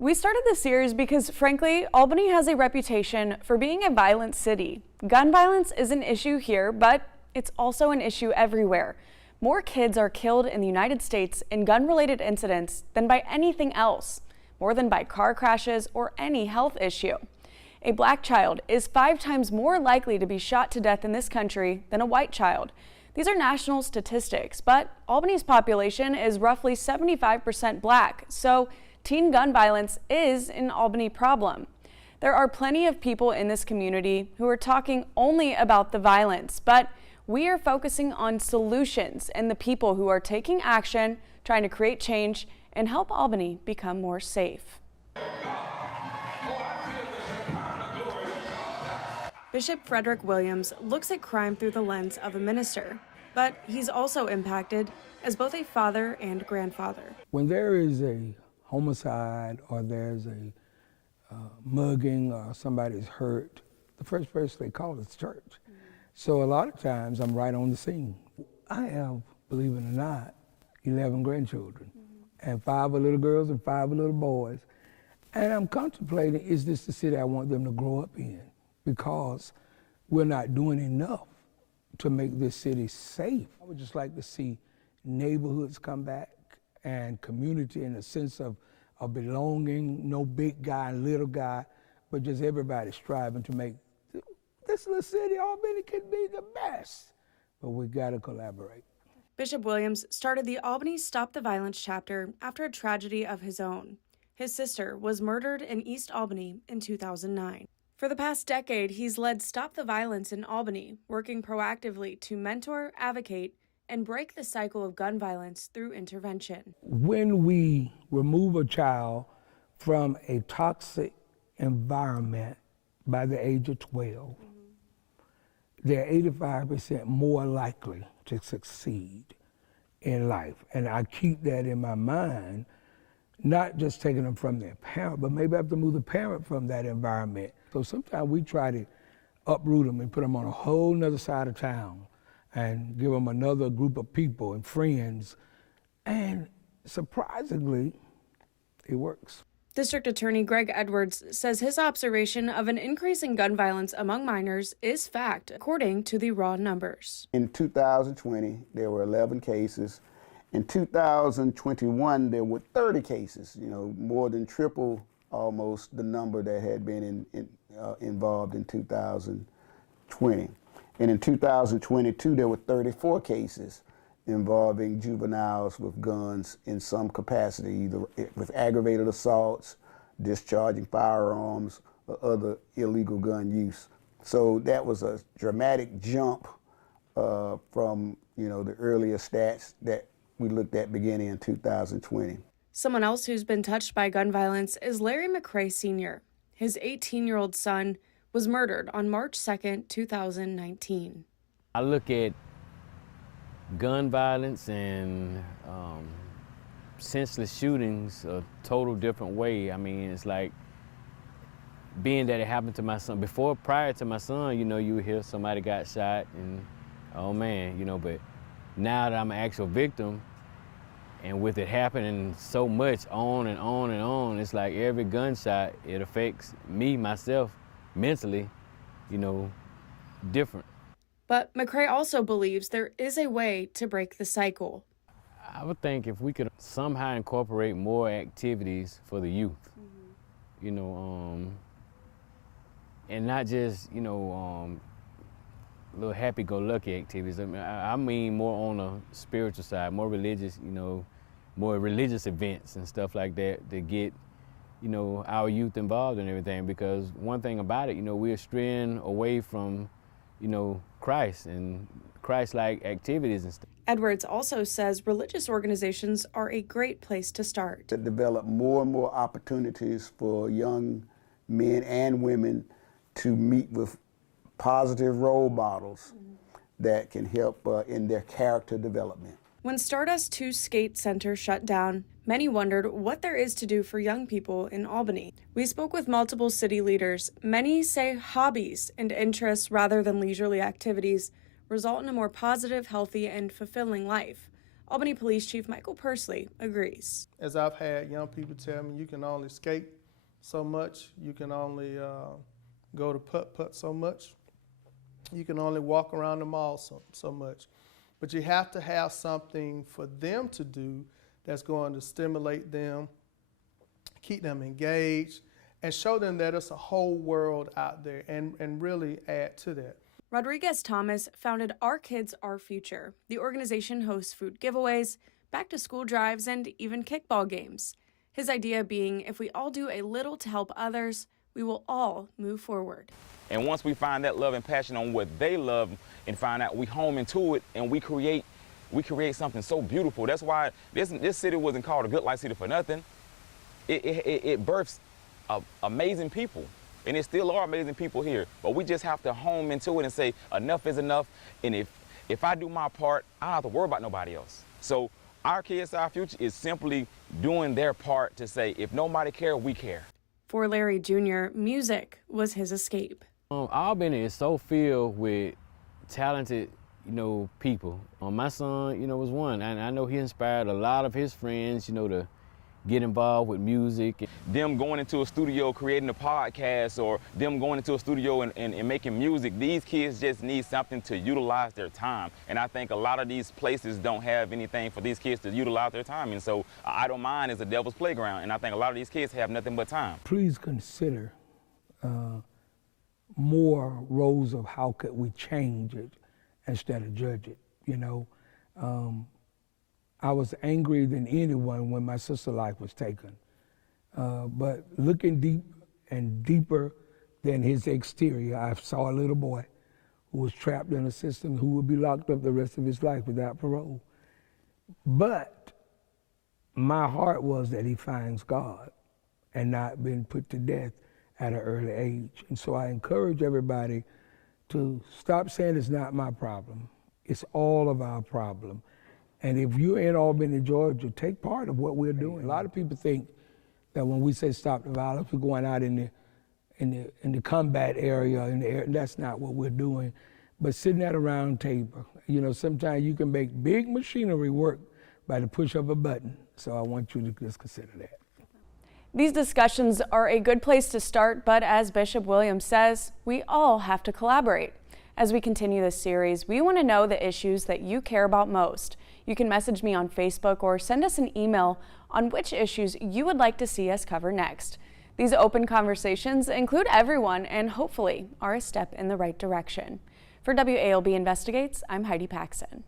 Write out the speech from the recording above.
We started this series because, frankly, Albany has a reputation for being a violent city. Gun violence is an issue here, but it's also an issue everywhere. More kids are killed in the United States in gun-related incidents than by anything else, more than by car crashes or any health issue. A black child is 5 times more likely to be shot to death in this country than a white child. These are national statistics, but Albany's population is roughly 75% black, so teen gun violence is an Albany problem. There are plenty of people in this community who are talking only about the violence, but we are focusing on solutions and the people who are taking action, trying to create change, and help Albany become more safe. Bishop Frederick Williams looks at crime through the lens of a minister, but he's also impacted as both a father and grandfather. When there is a homicide or there's a mugging or somebody's hurt, the first person they call is church. So a lot of times I'm right on the scene. I have, believe it or not, 11 grandchildren, and 5 are little girls and 5 are little boys. And I'm contemplating, is this the city I want them to grow up in? Because we're not doing enough to make this city safe. I would just like to see neighborhoods come back and community in a sense of belonging, no big guy, little guy, but just everybody striving to make this little city, Albany, can be the best. But we gotta collaborate. Bishop Williams started the Albany Stop the Violence chapter after a tragedy of his own. His sister was murdered in East Albany in 2009. For the past decade, he's led Stop the Violence in Albany, working proactively to mentor, advocate, and break the cycle of gun violence through intervention. When we remove a child from a toxic environment by the age of 12, they're 85% more likely to succeed in life. And I keep that in my mind, not just taking them from their parent, but maybe I have to move the parent from that environment. So sometimes we try to uproot them and put them on a whole nother side of town and give them another group of people and friends. And surprisingly, it works. District Attorney Greg Edwards says his observation of an increase in gun violence among minors is fact, according to the raw numbers. In 2020, there were 11 cases. In 2021, there were 30 cases, more than triple almost the number that had been involved in 2020. And in 2022, there were 34 cases involving juveniles with guns in some capacity, either with aggravated assaults, discharging firearms, or other illegal gun use. So that was a dramatic jump from the earlier stats that we looked at beginning in 2020. Someone else who's been touched by gun violence is Larry McCray Sr. His 18-year-old son was murdered on March 2nd, 2019. I look at gun violence and senseless shootings a total different way. I mean, it's like being that it happened to my son. Prior to my son, you would hear somebody got shot and, oh man, but now that I'm an actual victim, and with it happening so much on and on and on, it's like every gunshot, it affects me, myself, mentally, different. But McCray also believes there is a way to break the cycle. I would think if we could somehow incorporate more activities for the youth, and not just, little happy-go-lucky activities. I mean more on a spiritual side, more religious, more religious events and stuff like that to get, our youth involved in everything. Because one thing about it, we're straying away from, Christ and Christ-like activities and stuff. Edwards also says religious organizations are a great place to start. To develop more and more opportunities for young men and women to meet with positive role models that can help in their character development. When Stardust 2 Skate Center shut down, many wondered what there is to do for young people in Albany. We spoke with multiple city leaders. Many say hobbies and interests rather than leisurely activities result in a more positive, healthy, and fulfilling life. Albany Police Chief Michael Pursley agrees. As I've had young people tell me, you can only skate so much, you can only go to putt-putt so much, you can only walk around the mall so much. But you have to have something for them to do that's going to stimulate them, keep them engaged, and show them that it's a whole world out there, and really add to that. Rodriguez Thomas founded Our Kids, Our Future. The organization hosts food giveaways, back-to-school drives, and even kickball games. His idea being, if we all do a little to help others, we will all move forward. And once we find that love and passion on what they love and find out we home into it and we create something so beautiful. That's why this city wasn't called a good life city for nothing. It births amazing people, and there still are amazing people here. But we just have to home into it and say enough is enough. And if I do my part, I don't have to worry about nobody else. So Our Kids, Our Future is simply doing their part to say if nobody cares, we care. For Larry Jr., music was his escape. Albany is so filled with talented, people. My son, was one, and I know he inspired a lot of his friends, to get involved with music. Them going into a studio creating a podcast, or them going into a studio and making music, these kids just need something to utilize their time. And I think a lot of these places don't have anything for these kids to utilize their time. And so I don't mind as a devil's playground, and I think a lot of these kids have nothing but time. Please consider more roles of how could we change it instead of judge it, I was angry than anyone when my sister's life was taken. But looking deep and deeper than his exterior, I saw a little boy who was trapped in a system who would be locked up the rest of his life without parole. But my heart was that he finds God and not been put to death at an early age. And so I encourage everybody to stop saying it's not my problem. It's all of our problem. And if you're in Albany, Georgia, take part of what we're doing. A lot of people think that when we say stop the violence, we're going out in the combat area, and that's not what we're doing. But sitting at a round table, sometimes you can make big machinery work by the push of a button. So I want you to just consider that. These discussions are a good place to start, but as Bishop Williams says, we all have to collaborate. As we continue this series, we want to know the issues that you care about most. You can message me on Facebook or send us an email on which issues you would like to see us cover next. These open conversations include everyone and hopefully are a step in the right direction. For WALB Investigates, I'm Heidi Paxson.